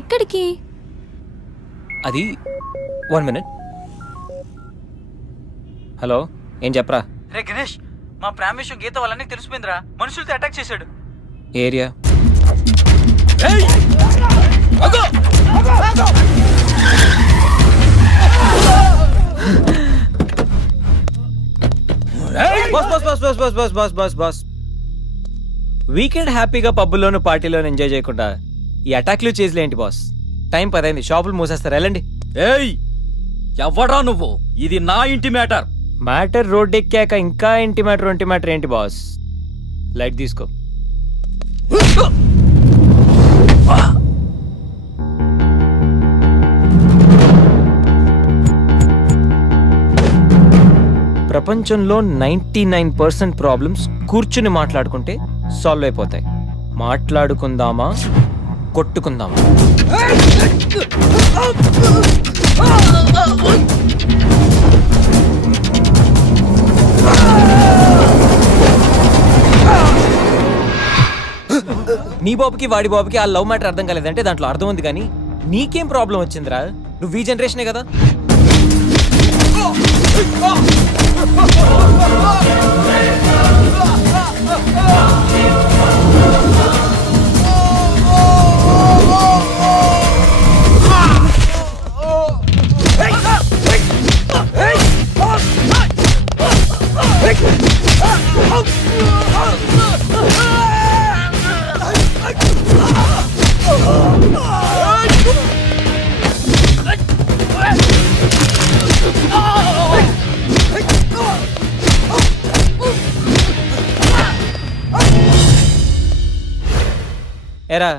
ఎక్కడికి? అది 1 minute. Hello, ఏం చెప్పరా? రే గణేష్, మా ప్రేమ విషయం గీత వాళ్ళని తెలిసిపోయిందిరా. మనుషులతో అటాక్ చేశాడు. ఏరియా వీకెండ్ హ్యాపీగా పబ్బుల్లోను పార్టీలోను ఎంజాయ్ చేయకుండా ఈ అటాక్లు చేసిలేంటి బాస్? టైం 10 అయింది, షాపులు మూసేస్తారు, వెళ్ళండి. ఏయ్, ఎవరా నువ్వు? ఇది నా ఇంటి మ్యాటర్. మ్యాటర్ రోడ్ ఎక్కాక ఇంకా ఇంటి మ్యాటర్ ఏంటి బాస్? లైట్ తీసుకో. ప్రపంచంలో 99% ప్రాబ్లమ్స్ కూర్చుని మాట్లాడుకుంటే సాల్వ్ అయిపోతాయి. మాట్లాడుకుందామా, కొట్టుకుందామా? నీ బాబుకి వాడి బాబుకి ఆ లవ్ మ్యాటర్ అర్థం కాలేదంటే దాంట్లో అర్థం ఉంది, కానీ నీకేం ప్రాబ్లం వచ్చిందిరా? నువ్వు ఈ జనరేషనే కదా. ఎరా,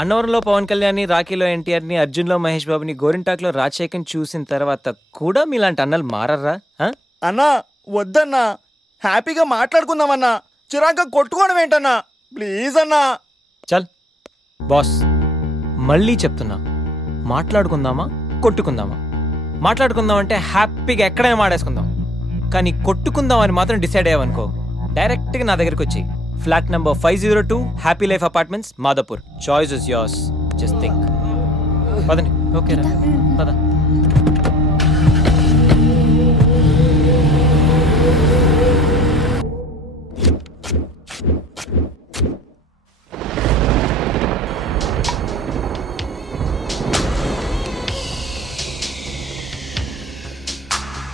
అన్నవరంలో పవన్ కళ్యాణ్ని, రాఖీలో ఎన్టీఆర్ని, అర్జున్లో మహేష్ బాబుని, గోరింటాక్లో రాజశేఖర్ని చూసిన తర్వాత కూడా మీలాంటి అన్నలు మారర్రా? అన్నా వద్దన్నా, హ్యాపీగా మాట్లాడుకుందామన్నా, చిరాగ్గా కొట్టుకోవడం ఏంటన్నా? ప్లీజ్ అన్నా. చల్ బాస్, మళ్ళీ చెప్తున్నా, మాట్లాడుకుందామా, కొట్టుకుందామా? మాట్లాడుకుందామంటే హ్యాపీగా ఎక్కడైనా మాడేసుకుందాం, కానీ కొట్టుకుందాం అని మాత్రం డిసైడ్ అయ్యావనుకో, డైరెక్ట్గా నా దగ్గరికి వచ్చి flat number 502 happy life apartments, Madhapur. Choice is yours, just think. పదండి. ఓకే రా, పద.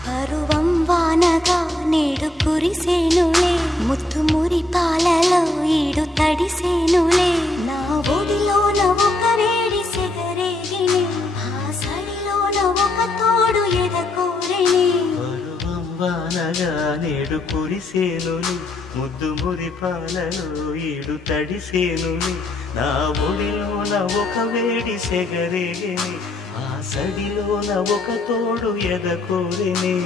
పరువం వానగా నేడు కురిసేనులే, ముత్తుమురి పాలలో ఈడు తడిసేనులే, నా ఒడిలోన ఒక వేడి సెగరేగిని, ఆ సడిలోన ఒక తోడు ఎదకోరిని. పరువం వానగా నేడు కురిసేనులే, ముద్దుమురి పాలలో ఈడు తడిసేనులే, నా ఒడిలోన ఒక వేడి సెగరేగిని, ఆ సడిలోన ఒక తోడు ఎదకోరిని.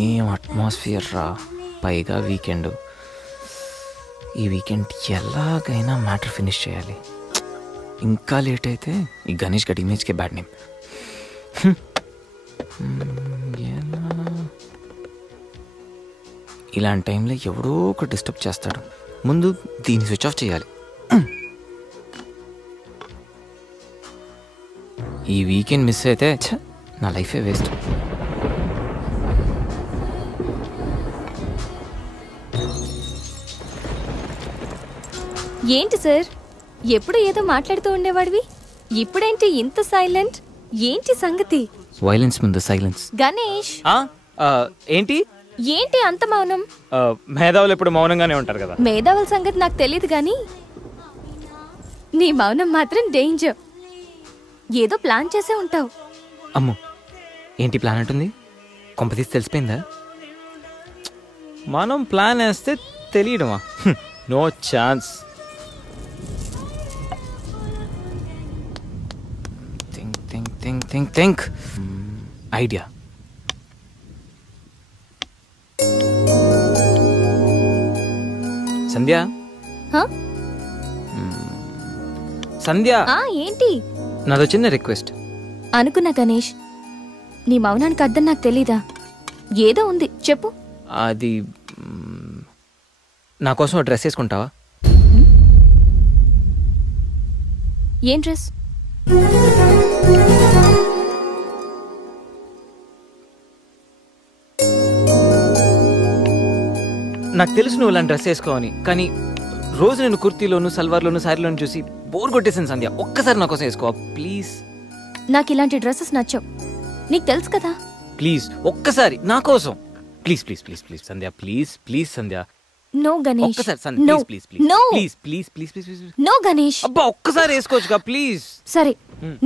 ఏం అట్మాస్ఫియర్ రా, పైగా వీకెండ్. ఈ వీకెండ్ ఎలాగైనా మ్యాటర్ ఫినిష్ చేయాలి. ఇంకా లేట్ అయితే ఈ గణేష్ గడ్ ఇమేజ్కే బ్యాడ్ నేమ్. ఇలాంటి టైంలో ఎవడో ఒక డిస్టర్బ్ చేస్తాడు. ముందు దీన్ని స్విచ్ ఆఫ్ చేయాలి. ఈ వీకెండ్ మిస్ అయితే నా లైఫే వేస్ట్. ఏంటి సార్, ఎప్పుడు ఏదో మాట్లాడుతూ ఉండేవాడివి, ఇప్పుడేంటి ఇంత సైలెంట్? ఏంటి సంగతి? వైలెన్స్ ముందు సైలెన్స్. గణేష్, ఏంటి ఏంటి అంత మౌనం? మేధావులు ఎప్పుడు మౌనంగానే ఉంటారు కదా. మేధావుల సంగతి నాకు తెలియదు, కానీ నీ మౌనం మాత్రం డేంజర్. ఏదో ప్లాన్ చేసే ఉంటావు. అమ్మో, ఏంటి ప్లాన్ అంటుంది? కొంపతీసి తెలిసిపోయిందా? మనం ప్లాన్ వేస్తే తెలియడమా? No chance. Think idea. Sandhya హా? సంధ్య ఏంటి? నాదో చిన్న రిక్వెస్ట్. అనుకున్నా గణేష్, నీ మౌనానికి అర్థం నాకు తెలీదా? ఏదో ఉంది, చెప్పు. అది నా కోసం డ్రెస్ వేసుకుంటావా? ఏం డ్రెస్? నాకు తెలుసు నువ్వు ఇలాంటి డ్రెస్ వేసుకోవని, కానీ రోజు నేను కుర్తీలోను సల్వార్లోను శారీలోను చూసి బోర్ కొట్టేసాను సంధ్య. ఒక్కసారి నా కోసం వేసుకోవా ప్లీజ్? నాకు ఇలాంటి డ్రెస్సెస్ నచ్చవు, నీకు తెలుసు కదా. ప్లీజ్ ఒక్కసారి నా కోసం. Please please please please Sandhya, please please Sandhya. No Ganesh, ఒక్కసారి Sandhya, no, please please no, please please please please please. No Ganesh. అబ్బా ఒక్కసారి వేసుకోవచ్చుగా ప్లీజ్. సరే,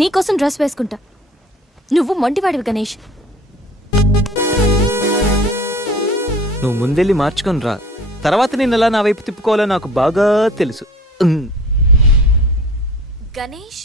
నీకోసం డ్రెస్ వేసుకుంటా. నువ్వు మొంటివాడివి గణేష్. నువ్వు ముందెళ్ళి మార్చుకొని రా, తర్వాత నేను ఎలా నా వైపు తిప్పుకోవాలో నాకు బాగా తెలుసు. గణేష్,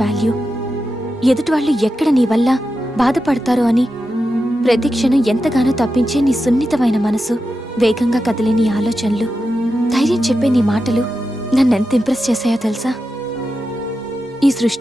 వాల్యూ ఎదుటి వాళ్ళు ఎక్కడ నీ వల్ల బాధపడతారో అని ప్రతి క్షణం ఎంతగానో తప్పించే నీ సున్నితమైన మనసు, వేగంగా కదిలే నీ ఆలోచనలు, ధైర్యం చెప్పే నీ మాటలు నన్నెంత ఇంప్రెస్ చేశాయో తెలుసా? ఈ సృష్టి